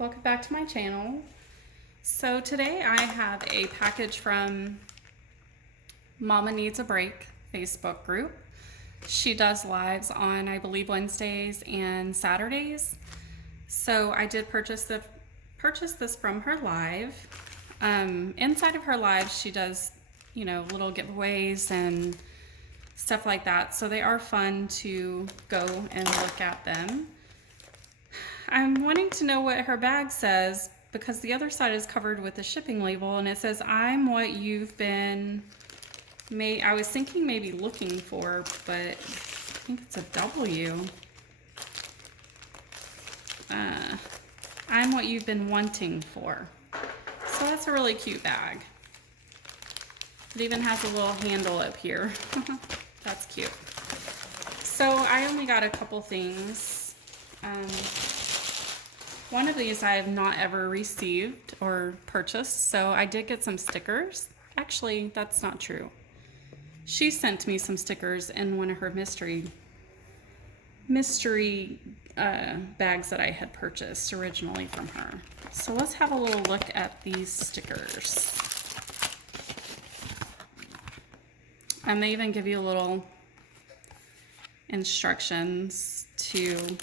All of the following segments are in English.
welcome back to my channel. So today I have a package from Mama Needs a Break Facebook group. She does lives on, I believe, Wednesdays and Saturdays. So I did purchase this from her live. Inside of her live, she does, little giveaways and stuff like that. So they are fun to go and look at them. I'm wanting to know what her bag says because the other side is covered with a shipping label and it says, "I'm what you've been," I was thinking maybe looking for, but I think it's a W. "I'm what you've been wanting for." So that's a really cute bag. It even has a little handle up here. That's cute. So I only got a couple things. One of these I have not ever received or purchased, so I did get some stickers. Actually, that's not true. She sent me some stickers in one of her mystery bags that I had purchased originally from her. So let's have a little look at these stickers. And they even give you a little instructions to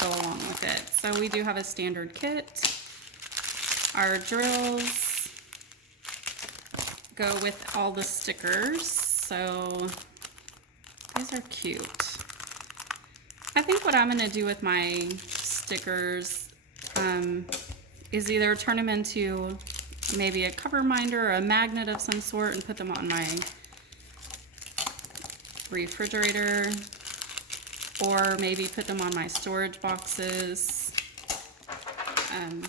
go along with it. So we do have a standard kit. Our drills go with all the stickers. So these are cute. I think what I'm going to do with my stickers is either turn them into maybe a cover minder or a magnet of some sort and put them on my refrigerator, or maybe put them on my storage boxes,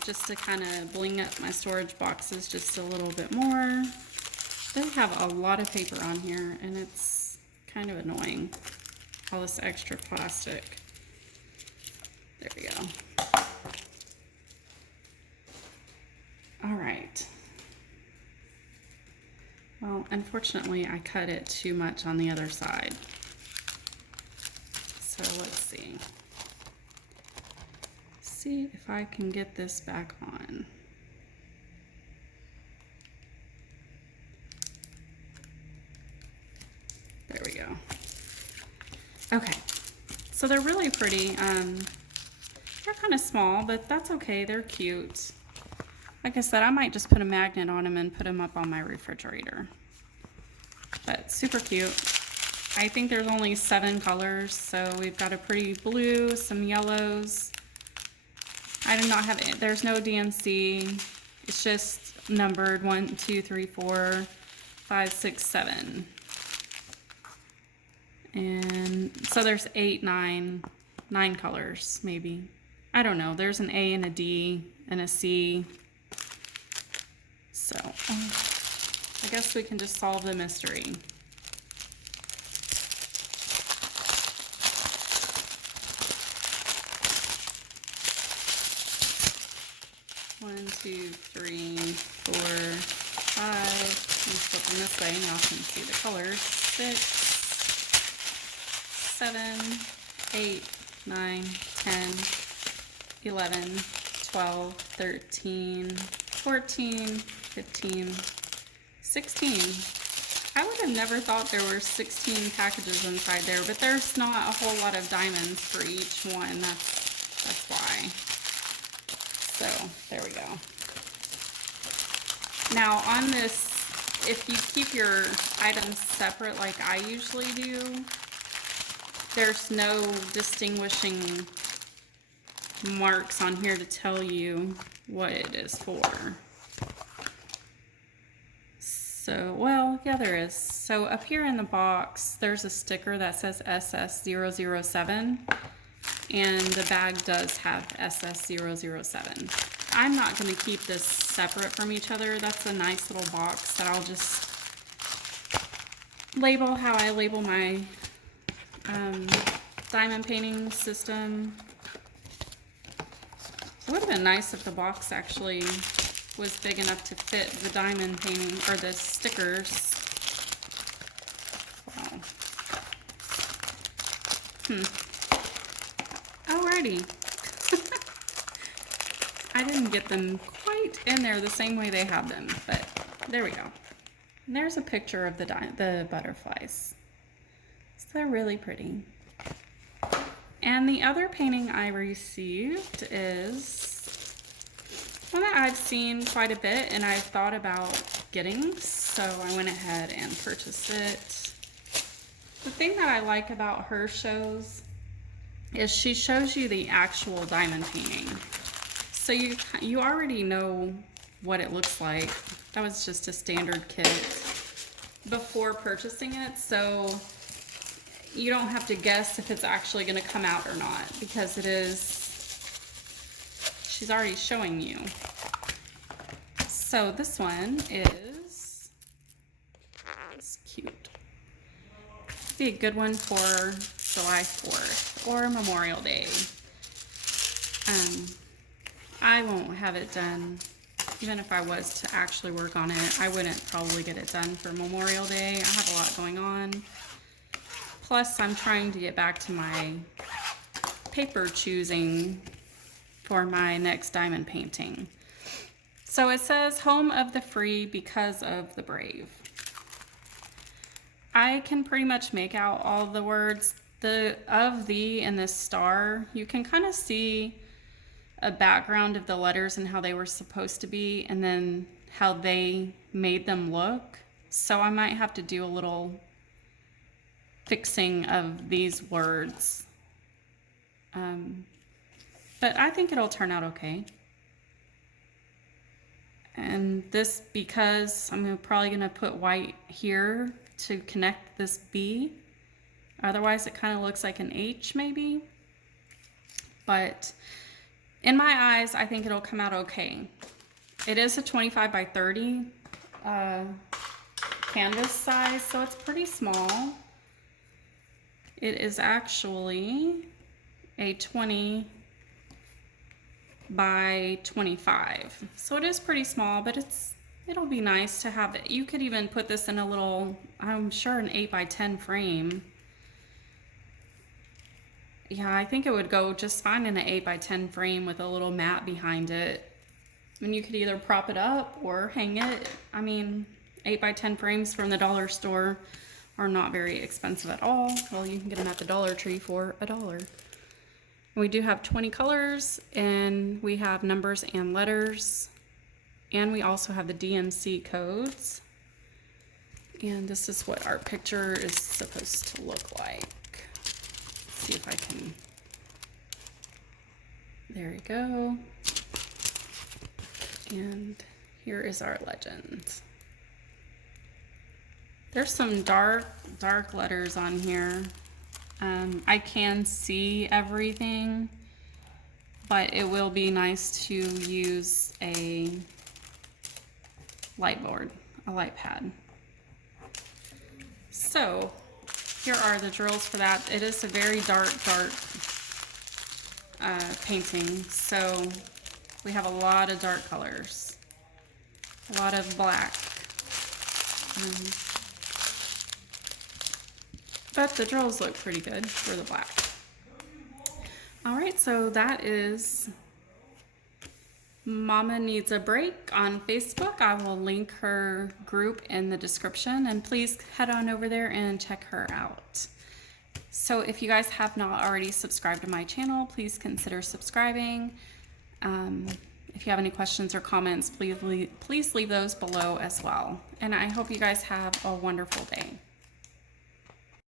just to kind of bling up my storage boxes just a little bit more. They have a lot of paper on here and it's kind of annoying, all this extra plastic. There we go. All right. Well, unfortunately I cut it too much on the other side. So let's see. See if I can get this back on. There we go. Okay, so they're really pretty. They're kind of small, but that's okay. They're cute. Like I said, I might just put a magnet on them and put them up on my refrigerator. But super cute. I think there's only 7 colors, so we've got a pretty blue, some yellows. I do not have it. There's no DNC. It's just numbered 1, 2, 3, 4, 5, 6, 7. And so there's 8, 9 colors, maybe. I don't know. There's an A and a D and a C. So I guess we can just solve the mystery. One, 2, 3, 4, 5. I'm flipping this way, y'all can see the colors. 6, 7, 8, 9, 10, 11, 12, 13, 14, 15, 16. I would have never thought there were 16 packages inside there, but there's not a whole lot of diamonds for each one. That's why. So there we go. Now on this, if you keep your items separate like I usually do, there's no distinguishing marks on here to tell you what it is for. So, well, yeah, there is. So up here in the box, there's a sticker that says SS007, and the bag does have SS007. I'm not going to keep this separate from each other. That's a nice little box that I'll just label how I label my diamond painting system. It would have been nice if the box actually was big enough to fit the diamond painting or the stickers. Wow. Alrighty. I didn't get them quite in there the same way they have them, but there we go. And there's a picture of the butterflies. So they're really pretty. And the other painting I received is one that I've seen quite a bit and I've thought about getting, so I went ahead and purchased it. The thing that I like about her shows is she shows you the actual diamond painting. So you already know what it looks like. That was just a standard kit before purchasing it, so you don't have to guess if it's actually going to come out or not, because it is, she's already showing you. So this one is cute. Be a good one for July 4th or Memorial Day. I won't have it done. Even if I was to actually work on it, I wouldn't probably get it done for Memorial Day. I have a lot going on. Plus, I'm trying to get back to my paper choosing for my next diamond painting. So it says, home of the free because of the brave. I can pretty much make out all the words. The of the and the star, you can kind of see a background of the letters and how they were supposed to be, and then how they made them look. So I might have to do a little fixing of these words. But I think it'll turn out okay. And this, because I'm probably gonna put white here to connect this B. Otherwise it kind of looks like an H maybe. But in my eyes, I think it'll come out okay. It is a 25 by 30 canvas size, so it's pretty small. It is actually a 20 by 25. So it is pretty small, but it'll be nice to have it. You could even put this in a little, I'm sure, an 8 by 10 frame. Yeah, I think it would go just fine in an 8 by 10 frame with a little mat behind it. And you could either prop it up or hang it. I mean, 8 by 10 frames from the dollar store are not very expensive at all. Well, you can get them at the Dollar Tree for $1. We do have 20 colors, and we have numbers and letters, and we also have the DMC codes. And this is what our picture is supposed to look like. Let's see if I can, there you go. And here is our legend. There's some dark letters on here. I can see everything, but it will be nice to use a light board, a light pad. So here are the drills for that. It is a very dark painting, so we have a lot of dark colors, a lot of black. But the drills look pretty good for the black. All right, so that is Mama Needs a Break on Facebook. I will link her group in the description, and please head on over there and check her out. So if you guys have not already subscribed to my channel, please consider subscribing. If you have any questions or comments, please leave those below as well. And I hope you guys have a wonderful day.